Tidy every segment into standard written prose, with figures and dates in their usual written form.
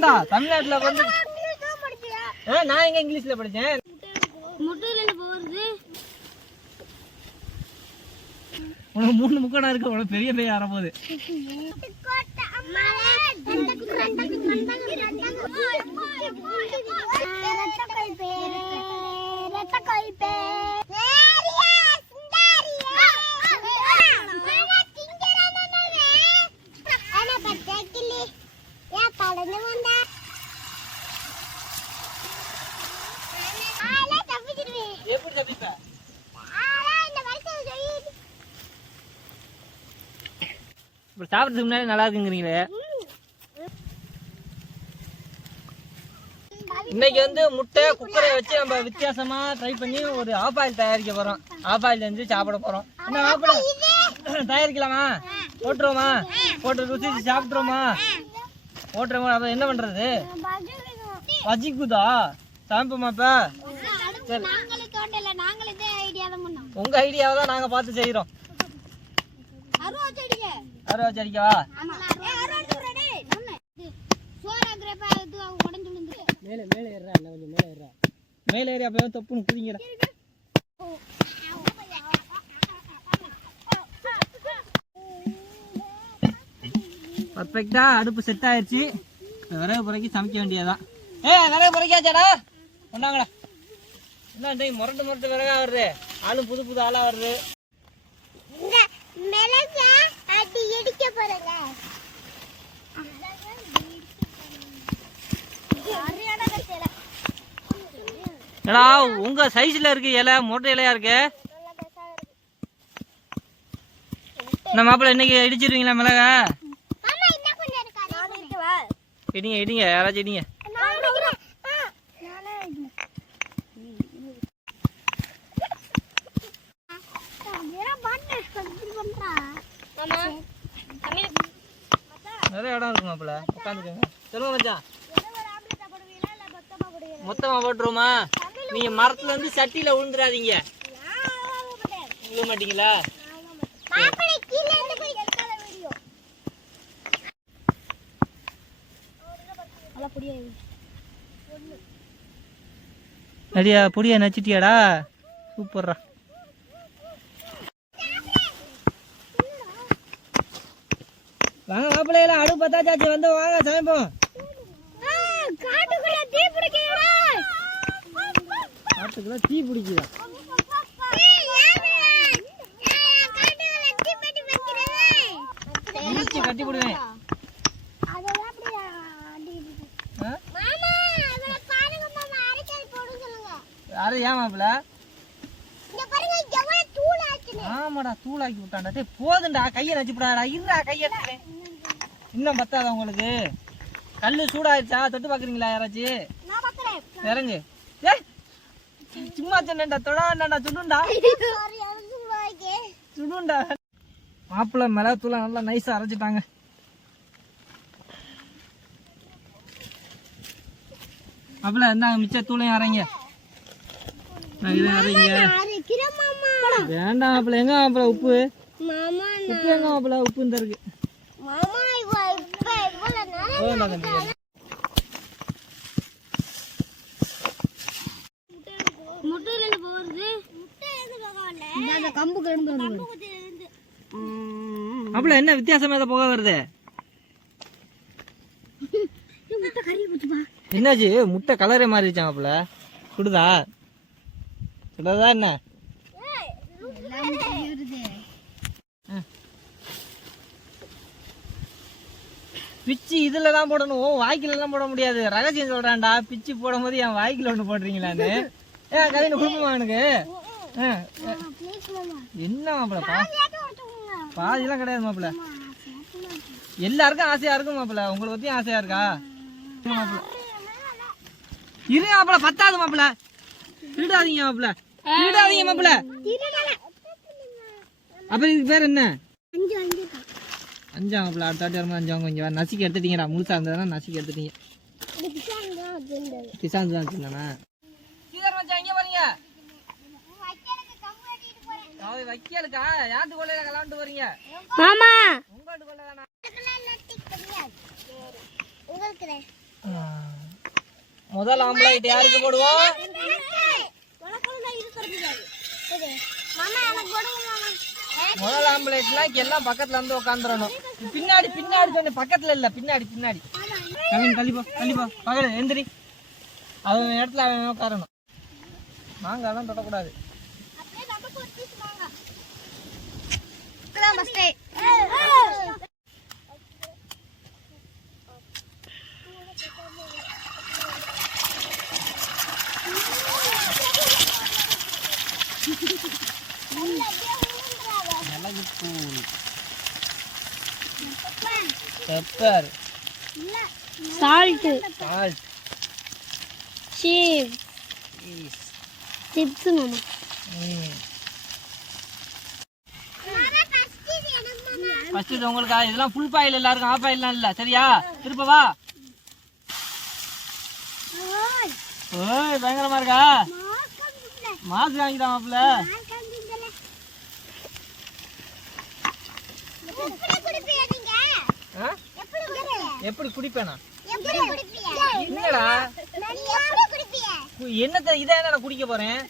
ஏண்டா தமிழ்நாட்டுல வந்து நான் எங்க இங்கிலீஷ்ல படிச்சேன். உனக்கு 3 முக்கடா இருக்கு. உனக்கு பெரிய பெரிய ஆரம்போது. சாப்பிட்றதுக்கு முன்னாடி நல்லா இருக்குங்கிறீங்களே. இன்னைக்கு வந்து முட்டை குக்கரை வச்சு நம்ம வித்தியாசமா ட்ரை பண்ணி ஒரு ஆஃப் ஆயில் தயாரிக்க போறோம். ஆஃப் ஆயில் செஞ்சு சாப்பிட போறோம். என்ன ஆஃப் தயாரிக்கலாமா? போட்டுருவோமா? போட்டு ருசி சாப்பிட்டுருவோமா? போட்டுருவோம். அப்ப என்ன பண்றது? வஜிக்குதா சமைப்போமாப்ப? உங்க ஐடியாவை தான் நாங்க பார்த்து செய்யறோம். அருவா செடிக்கவா? மேலே ஏறி அப்ப தப்புன்னு குதிங்கிற. பர்ஃபெக்டா அடுப்பு செட் ஆயிடுச்சு. விறகு புறைக்கு சமைக்க வேண்டியதான். விறகு புறைக்காச்சாடா? ஒன்னாங்கடா. என்ன முரட்டு முரட்டு விறகா வருது. ஆளும் புது புது ஆளா வருது. ஏடா உங்க சைஸ்ல இருக்கு இலை, மொட்டை இலையா இருக்கு. நம்ம மாப்பிள்ள இன்னைக்கு இடிச்சிருவீங்களா மிளகா? இடிங்க இடிங்க, யாராச்சும் இடிங்க. நிறைய இடம் இருக்கு மாப்பிள்ள, உட்காந்துக்கோங்க. சொல்லுங்க மச்சான், மொத்தமா போட்டுருவோமா? நீங்க மரத்துல இருந்து சட்டியில விழுந்துடாதீங்க. விழ மாட்டீங்களா? அடியா பொடியா நச்சிட்டியாடா? சூப்பர்ரா. வாங்க மாப்பிள்ளையில அடுப்பு பத்தாச்சாச்சு, வந்து வாங்க சமைப்போம். காட்டுக்குள்ள தீ பிடிக்குதா? கட்டி போடுவேன். அது ஏன் மாப்பிள்ள? ஆமாடா தூளாக்கி விட்டான்டா. போதுண்டா, கையை நச்சுப்படாடா. இருடா கையை. இன்னும் பத்தாதா உங்களுக்கு? கல்லு சூடாயிருச்சா? தொட்டு பாக்குறீங்களா யாராச்சும்? இறங்கு. சும்மா சொன்னேன்டா, தொடாண்டா. சுடுண்டா சுடுண்டா. மாப்பிள்ள மிளகு தூளை நல்லா நைஸா அரைச்சிட்டாங்க. மாப்பிள்ள இருந்தாங்க, மிச்ச தூளையும் அரைங்க. வேண்டாம் மாப்பிள்ள. எங்க மாப்பிள்ள உப்பு? உப்பு எங்க மாப்பிள்ள? உப்பு இந்த இருக்கு. மாப்பிள்ள என்ன வித்தியாசமா இதை போக வருது? என்னாச்சு? முட்டை கலரே மாறிடுச்சா மாப்பிள்ள? சுடுதா? சுடாதா என்ன? பிச்சு இதுலதான் போடணும், வாய்க்கில எல்லாம் போட முடியாது. ரகசியம் சொல்றான்டா. பிச்சு போடும் போது என் வாய்க்கில ஒண்ணு போடுறீங்களான்னு. கதையில குடும்பமா எனக்கு என்ன மாப்பிள்ள? பாதியெல்லாம் கிடையாது மாப்பிள்ள. எல்லாருக்கும் ஆசையா இருக்கும் மாப்பிள்ள. உங்களை பத்தியும் ஆசையா இருக்கா மாப்பிள்ள? இரு மாப்பிள்ள, பத்தாது மாப்பிள்ள. திருடாதீங்க மாப்பிள்ள, திருடாதீங்க மாப்பிள்ள. அப்ப இதுக்கு பேர் என்ன? அஞ்சாம் மாப்பிள்ள. அடுத்த வாட்டி வரும்போது அஞ்சாங்க. கொஞ்சம் நசுக்கி எடுத்துட்டீங்கடா. முழுசா இருந்ததுன்னா நசுக்கி எடுத்துட்டீங்க. கிசாந்து தான் வச்சுருந்தானா? இங்க வரீங்க வைக்கலுக்கா? யாத்து கொள்ளையில கலாண்டு வரீங்க மாமா? உங்கள்கிட்ட கொள்ள வேணாம். முதல் ஆம்லேட் யாருக்கு போடுவோம்? முதல் ஆம்லேட்லாம் எல்லாம் பக்கத்துல இருந்து உட்காந்துடணும். பின்னாடி பின்னாடி சொன்ன பக்கத்துல இல்ல, பின்னாடி பின்னாடி. கண்டிப்பா கண்டிப்பா பகல எந்திரி. அவன் இடத்துல அவன் உட்காரணும். மாங்காலாம் தொடக்கூடாது. Pepper, salt, salt, cheese, chips மாமா. ஃபர்ஸ்ட் உங்களுக்கு இதெல்லாம் ஃபுல் பாயில், எல்லாருக்கும் ஆஃப் பாயில்லாம் இல்ல. சரியா? திருப்ப வா. ஓய் பயங்கரமா இருக்கா? மாஸ்க் வாங்கிட்டான் மாப்ள. எப்படி குடிப்பேனா? என்னடா என்னத்த இதை என்ன குடிக்க போறேன்?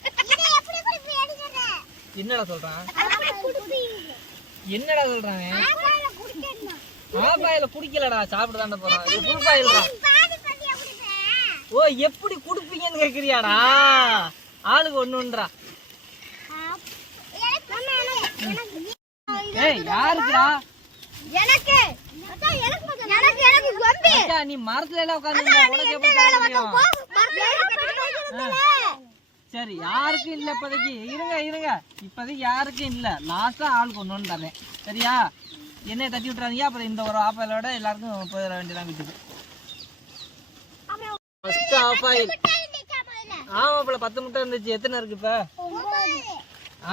என்னடா சொல்றான்? என்னடா சொல்றான்? ஆஃப் பாயில குடிக்கலடா, சாப்பிடுதாண்ட போறான். இது ஃபுல் பாயில் தான். ஓ எப்படி குடுப்பீங்கன்னு கேக்குறியாடா? ஆளுக்கு ஒண்ணுன்றா. ஏய் யாருக்குடா? எனக்கு எனக்கு எனக்கு கொம்பி. அக்கா நீ மரத்துல எல்லாம் உட்கார்ந்து உனக்கு எப்படி தெரியும்? சரி யாருக்கும் இல்ல இப்போதைக்கு. இருங்க இருங்க, இப்போதைக்கு யாருக்கும் இல்ல. லாஸ்டா ஆளுக்கு ஒண்ணு தரேன். சரியா? என்னைய தட்டி விட்டுறாதீங்க. அப்புறம் இந்த ஒரு ஆப்பாயிலோட எல்லாருக்கும் போயிட வேண்டியதான் வீட்டுக்கு. First half boil. ஆமா போல 10 முட்டை இருந்துச்சு. எத்தனை இருக்கு இப்ப?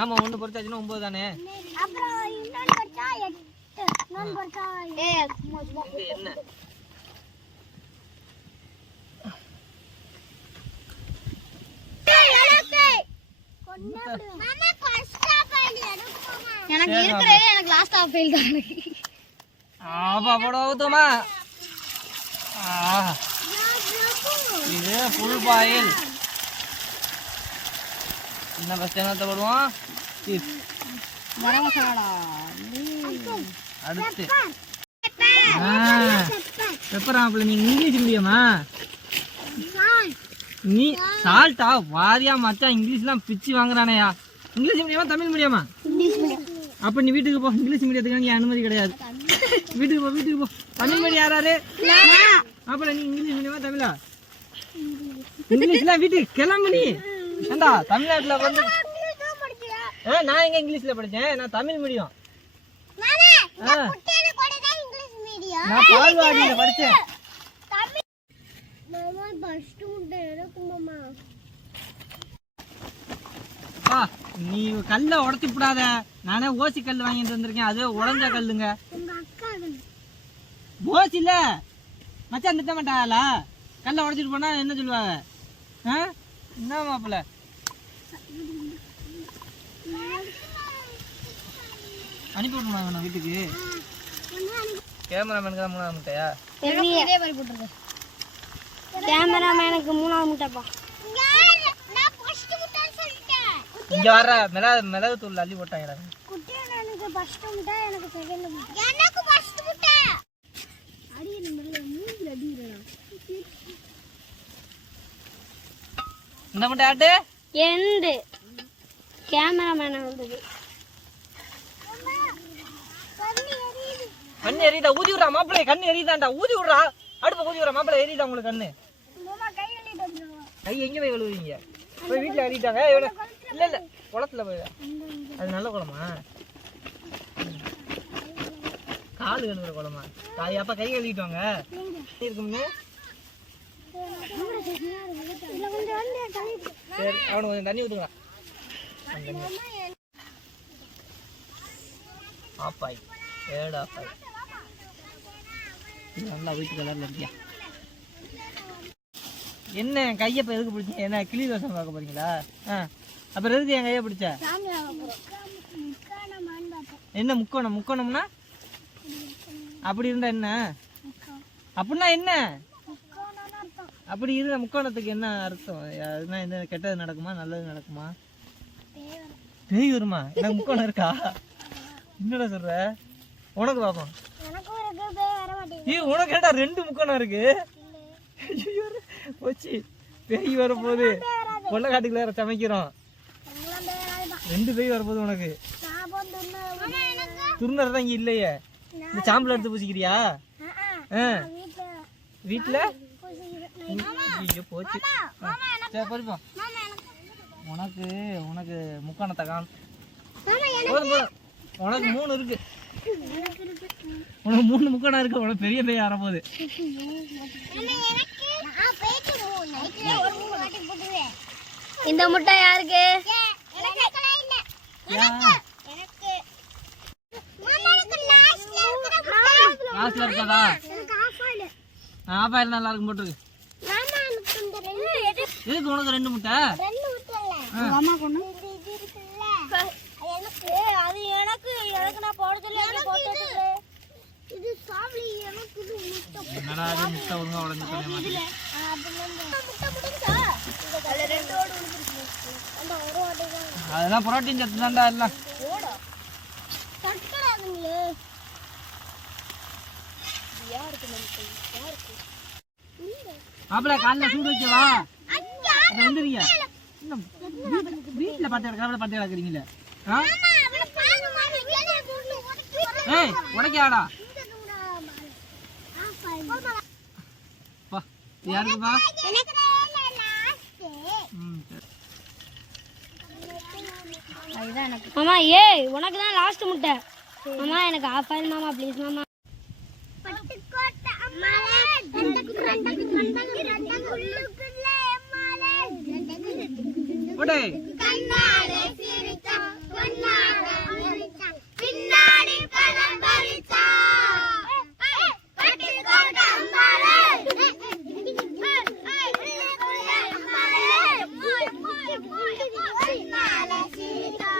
ஆமா ஒண்ணு பொரிச்சாச்சுன்னா 9 தானே. என்ன எனக்கு இருக்குறே எனக்கு லாஸ்ட் ஆஃப் ஃபெயில் தான். ஆபா போட ஊத்துமா. இது ஃபுல் பாயில். என்ன ஃபர்ஸ்ட் என்னத்த போடுவோம்? கரம் மசாலா. அடுத்து பெப்பர். ஆப்பிள் நீ இங்கிலீஷ் மீடியமா? நீ சால்ட்டா வாரியா மச்சான். இங்கிலீஷ்லாம் பிச்சு வாங்குறானேயா. இங்கிலீஷ் மீடியமா தமிழ் மீடியமா? அப்ப நீ வீட்டுக்கு போ. இங்கிலீஷ் மீடியத்துக்கு நீ அனுமதி கிடையாது. வீட்டுக்கு போ வீட்டுக்கு போ. தமிழ் மீடியம் யாராரு? அப்பல நீ இங்கிலீஷ் மீடியமா தமிழா? இங்கிலீஷ்லாம் வீட்டுக்கு கிளம்பு நீ. ஏண்டா தமிழ்நாட்டுல வந்து நான் எங்க இங்கிலீஷ்ல படிச்சேன்? நான் தமிழ் மீடியம். நான் பால்வாடியில படிச்சேன். நீ கல்ல உடச்சி விடாத. நானே ஓசி கல் வாங்கிட்டு வந்திருக்கேன். அது உடஞ்ச கல்லுங்க. ஓசி இல்ல மச்சான் திட்ட மாட்டாளா? கல்ல உடச்சிட்டு போனா என்ன சொல்லுவாங்க? என்ன மாப்பிள்ள? அனுப்பி விட்டுருவாங்க வீட்டுக்கு. கேமராமேனுக்கு தான் 3வது முட்டையா? கேமராமேனுக்கு 3வது முட்டைப்பா. இங்க வர மிளகு தூள் அள்ளி போட்டாங்க. இந்த முட்டை ஆட்டு எண்டு கேமராமேன் வந்தது. கண்ணு எரியுதா? ஊதி விடுறா மாப்பிள்ளை. கண்ணு எரியுதாண்டா. ஊதி விடுறா. அடுப்பு ஊதி விடுறா மாப்பிள்ளை. எரியுதா உங்களுக்கு கண்ணு? கை எங்க போய் கழுவுவீங்க? போய் வீட்டுல அடிட்டாங்க. இல்ல இல்ல குளத்துல போய். அது நல்ல குளமா? காலு கழுவுற குளமா? அப்ப கை கழுவிட்டு வாங்க. இருக்குமே. சரி அவனுக்கு கொஞ்சம் தண்ணி ஊத்துங்க. ஆப்பாய் ஏடா ஆப்பாய் நல்லா வீட்டு கலர்ல இருக்கியா? என்ன கையை இப்போ எதுக்கு பிடிச்சீங்க? என்ன கிளி தோசை பார்க்க போறீங்களா? அப்புறம் எதுக்கு என் கையை பிடிச்ச? என்ன முக்கோணம்? முக்கோணம்னா அப்படி இருந்தா என்ன? அப்படின்னா என்ன? அப்படி இருக்கிற முக்கோணத்துக்கு என்ன அர்த்தம்? அதுனா என்ன கெட்டது நடக்குமா நல்லது நடக்குமா? பேய் வருமா? எனக்கு முக்கோணம் இருக்கா? என்னடா சொல்ற? உனக்கு பாப்போம். உனக்கு கேட்டா 2 முக்கோணம் இருக்கு. போச்சு, பேய் வரப்போகுது. கொள்ளக்காட்டுக்குள்ள வேற சமைக்கிறோம். 2 பேய் வரப்போகுது உனக்கு. துருநர் தான் இங்க இல்லையே. இந்த சாம்பல் எடுத்து பூசிக்கிறியா? வீட்டுல போச்சு. சரி போயிருப்போம். உனக்கு உனக்கு முக்கோணத்தை காணும். போதும் போதும். உனக்கு 3 இருக்கு. உனக்கு 3 முக்கோணம் இருக்கு. உனக்கு பெரிய பேய் வரப்போகுது. இந்த முட்டை யாருக்கு? லாஸ்ட்ல இருக்காதா? ஆப்பாயில் நல்லா இருக்கும் போட்டுருக்கு. எதுக்கு உனக்கு 2 முட்டை? அம்மா கொண்டு அது எனக்கு நான் போட சொல்லி இது சாவலி எனக்கு முட்டை. என்னடா அது முட்டை ஒழுங்கா உடைஞ்சு சொல்ல மாட்டேங்குது. அதெல்லாம் புரோட்டீன் சத்து தான்டா எல்லாம். மாப்பிள்ள காலைல சூடு வைக்கவா? வந்துருங்க. வீட்டுல பார்த்து கடவுளை பார்த்து கிடக்குறீங்களே. ஏய் உடைக்காடா. யாருக்குப்பா? மாமா ஏய் உனக்கு தான் லாஸ்ட் முட்டை. மாமா எனக்கு ஆஃப் ஆயில் மாமா ப்ளீஸ் மாமா. ஓடே கண்ணாலே சிரிச்சா பொன்னாட பின்னாடி பழம் பறிச்சா பட்டுக்கோட்டை அம்மாளே கண்ணாலே சிரிச்சா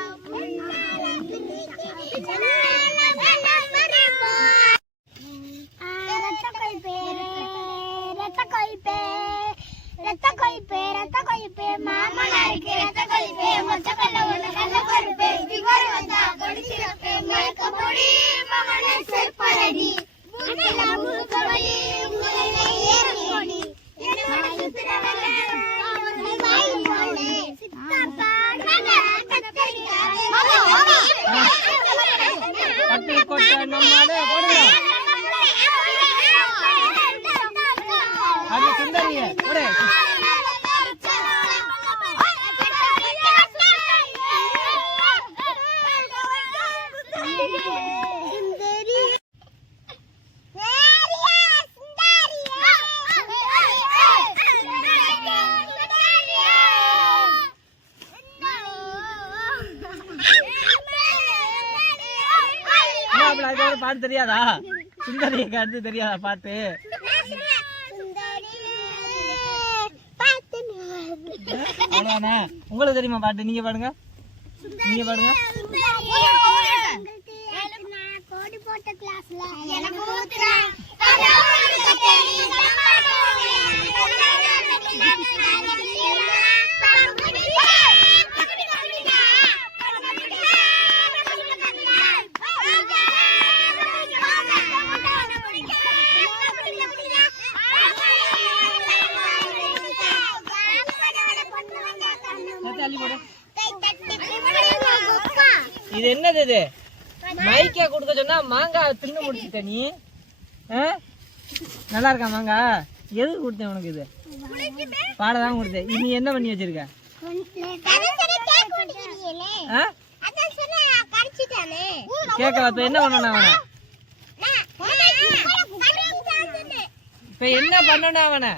ரத்த கொய்பே மாமனாருக்கு ரத்த கொய்பே மொத்த கல்ல ஒண்ணு கல்ல கொய்பே திகோர வந்தா கொடி சிறப்பே மயக்க பொடி மகனே செப்பரடி முகல முகவலி முகலை ஏறி என்ன சுத்துறவல அவனை வாய் போனே சித்தாப்பா கத்தரியா பட்டுக்கோட்டை நம்மாலே போடுங்க. அது சுந்தரியே போடு. பாட்டு தெரியாதா? சுந்தரியை கருத்து தெரியாதா பாட்டு? அவ்வளவுதானே? உங்களுக்கு தெரியுமா பாட்டு? நீங்க பாடுங்க. நீங்க பாடுங்க. கோடி போட்ட கிளாஸ்ல எனக்கு இது என்னது? இது மைக்கா கொடுக்க சொன்னா மாங்காய் தின்னு முடிச்சுட்ட நீ. நல்லா இருக்கா மாங்காய்? எதுக்கு கொடுத்தேன் உனக்கு? இது பாடதான் கொடுத்தேன். நீ என்ன பண்ணி வச்சிருக்க? கேட்கல. இப்ப என்ன பண்ணணும் அவனை? இப்ப என்ன பண்ணணும் அவனை?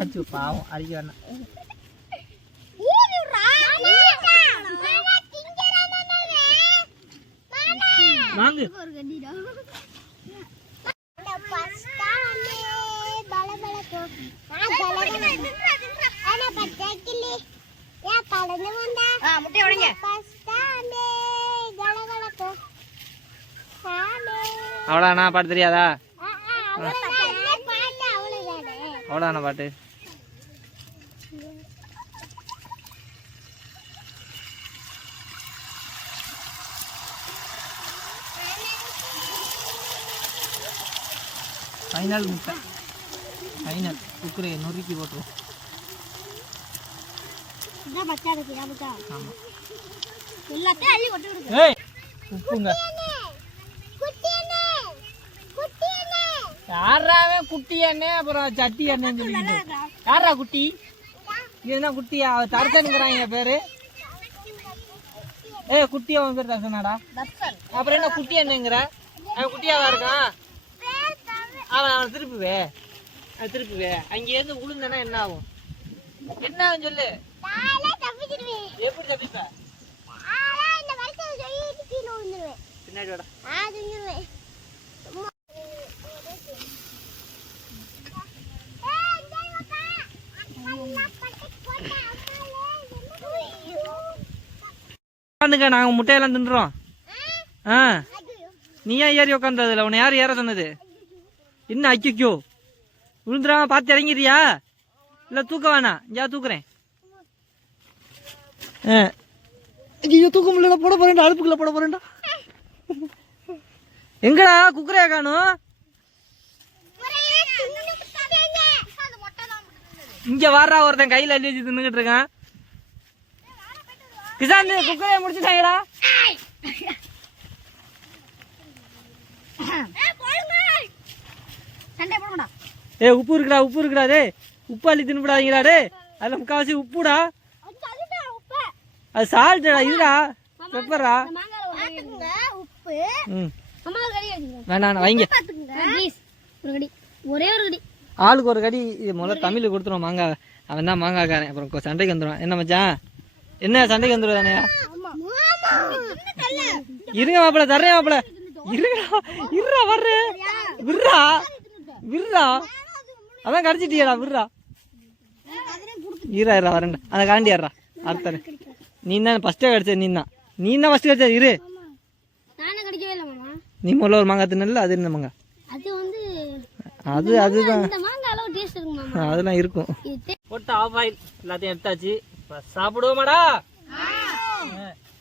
அச்சு பாவம் அடிக்க வேணாம். வாங்கு. அவ்வளோண்ணா பாட்டு தெரியாதா? அவ்வளோதான பாட்டு. ஃபைனல் முட்டை, ஃபைனல் குக்கரை நொறுக்கி போட்டுருவோம். ஆமாம், எல்லாத்தையும் அள்ளி கொட்டு விடுங்க. ஏய் உப்புங்க. யாராவே குட்டி எண்ணெய் அப்புறம் சட்டி எண்ணெய்ன்னு சொல்லிட்டு யாரா குட்டி? இது என்ன குட்டியா? தர்சனுங்கிறாங்க பேரு. ஏய் குட்டியா உன் பேர் தர்சனாடா? அப்புறம் என்ன குட்டி எண்ணெய்ங்கிற? அவன் குட்டியாவா இருக்கான்? அவன் திருப்புவே, அது திருப்புவே. அங்கேருந்து உளுந்தனா என்ன ஆகும்? என்ன ஆகும் சொல்லு. எப்படி தப்பிப்ப? பின்னாடி வாடா. நாங்க முட்டையெல்லாம் தின்றோம். நீ ஏன் ஏறி உட்காந்ததுல? உன்னை யாரு ஏற சொன்னது? என்ன அக்கிக்கோ விழுந்துடாம பார்த்து இறங்கிறியா? இல்ல தூக்க வேணாம், இங்கே தூக்குறேன். ஐயோ தூக்க முடியல, போட போறேன்டா, அடுப்புக்குள்ள போட போறேன்டா. எங்கடா குக்கரையா காணும்? இங்க வாரா ஒருத்தன் கையில அள்ளி வச்சு தின்னுகிட்டு இருக்கான். கிசாந்து குக்கரையா முடிச்சுட்டாங்கடா. ஏ உப்பு இருக்குடா, உப்பு இருக்குடா. டே உப்பு அள்ளி தின்னுடாதீங்கடா. டே அதுல முக்காவாசி உப்புடா. அது சால்ட்டடா. இதுடா பெப்பரா. வேண்டாம் வைங்க. ஒரே ஒரு கடி, ஆளுக்கு ஒரு கடி. முதல்ல தமிழ் கொடுத்துருவோம் மாங்காய். அவன் தான் மாங்காய்க்காரன். அப்புறம் சண்டைக்கு வந்துடுவான். என்ன மச்சான், என்ன சண்டைக்கு வந்துடுவானேயா? இருங்க மாப்பிள்ள, தர்றேன் மாப்பிள்ள. இருடா இருடா வர்றேன். விட்றா விட்றா, அதான் கடிச்சிட்டியாடா. விட்றா ஈரா இருடா வரேன்டா. அதை காண்டியாடுறா அடுத்த. நீ தான் ஃபஸ்ட்டே கடிச்சது. நீ தான் ஃபஸ்ட்டு கடிச்சது. இரு, நீ முதல்ல ஒரு மாங்காய் தின்னல. அது என்ன மாங்காய்? அதுதான் அதெல்லாம் இருக்கும். போட்டு ஆஃப் ஆயில் எல்லாத்தையும் எடுத்தாச்சு. இப்போ சாப்பிடுவோமாடா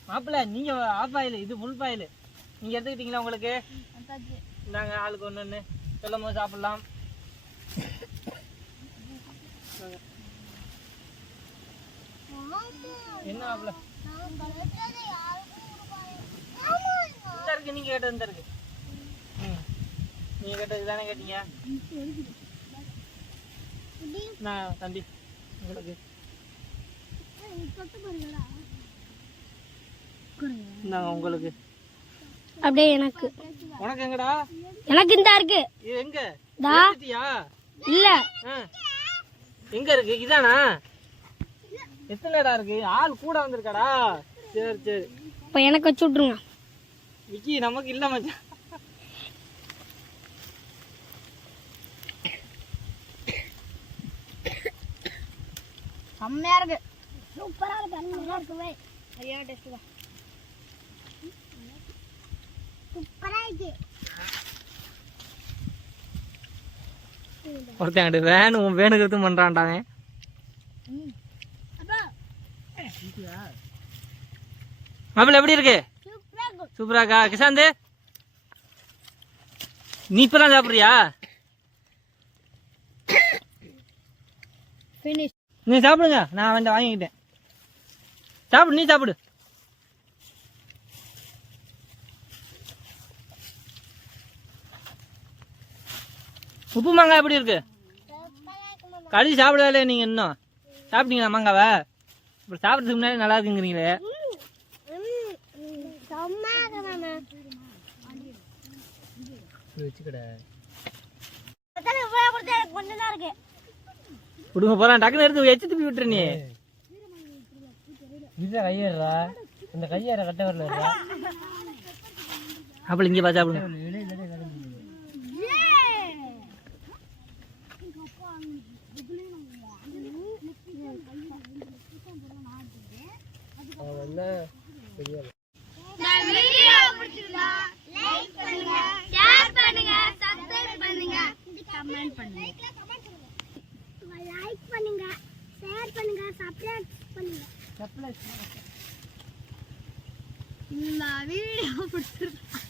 மாப்பிள்ள? நீங்க ஆஃப் ஆயில், இது ஃபுல் ஆயில். நீங்க எடுத்துக்கிட்டீங்களா? உங்களுக்கு இந்தாங்க, ஆளுக்கு ஒன்று ஒன்று சொல்லும் போது சாப்பிடலாம். என்ன மாப்பிள்ள இந்த இருக்கு? நீங்க கேட்டது இந்த இருக்கு. நீங்க கேட்டது தானே கேட்டீங்க. நான் தம்பி உங்களுக்கு இந்தாங்க உங்களுக்கு. அப்படியே எனக்கு. உனக்கு எங்கடா? எனக்கு இந்த இருக்கு. இது எங்க? இல்ல எங்க இருக்கு? இதானா? எத்தனைடா இருக்கு? ஆள் கூட வந்திருக்காடா. சரி சரி, இப்ப எனக்கு வச்சு விட்டுருங்க. விக்கி நமக்கு இல்ல மச்சான். செம்மையா இருக்கு, சூப்பரா இருக்கு. நல்லா இருக்குவே, சரியான டேஸ்ட் தான். சூப்பரா இருக்கு. ஒருத்தன் வேணும் வேணுங்கிறது பண்றான்டாவே. மாப்பிள்ள எப்படி இருக்கு? சூப்பராக்கா. கிசாந்து நீ இப்பதான் சாப்பிடுறியா? நீ சாப்பிடுங்க, நான் வந்து வாங்கிக்கிட்டேன். சாப்பிடு, நீ சாப்பிடு. உப்பு மாங்காய் எப்படி இருக்கு? கடிச்சு சாப்பிடவே இல்லையா நீங்க? இன்னும் சாப்பிட்டீங்களா மாங்காவை? இப்போ சாப்பிட்றதுக்கு முன்னாடி நல்லா இருக்குங்கிறீங்களே. கொடுங்க போறான். டக்குன்னு எடுத்து எச்சு துப்பி விட்டுரு. நீ கையேறா, இந்த கையேற கட்ட வரல. அப்படி இங்கே பா சாப்பிடுங்க. சப்ளைட் பண்ணுங்க. சப்ளை இந்த வீடியோ பிடிச்சிருக்கு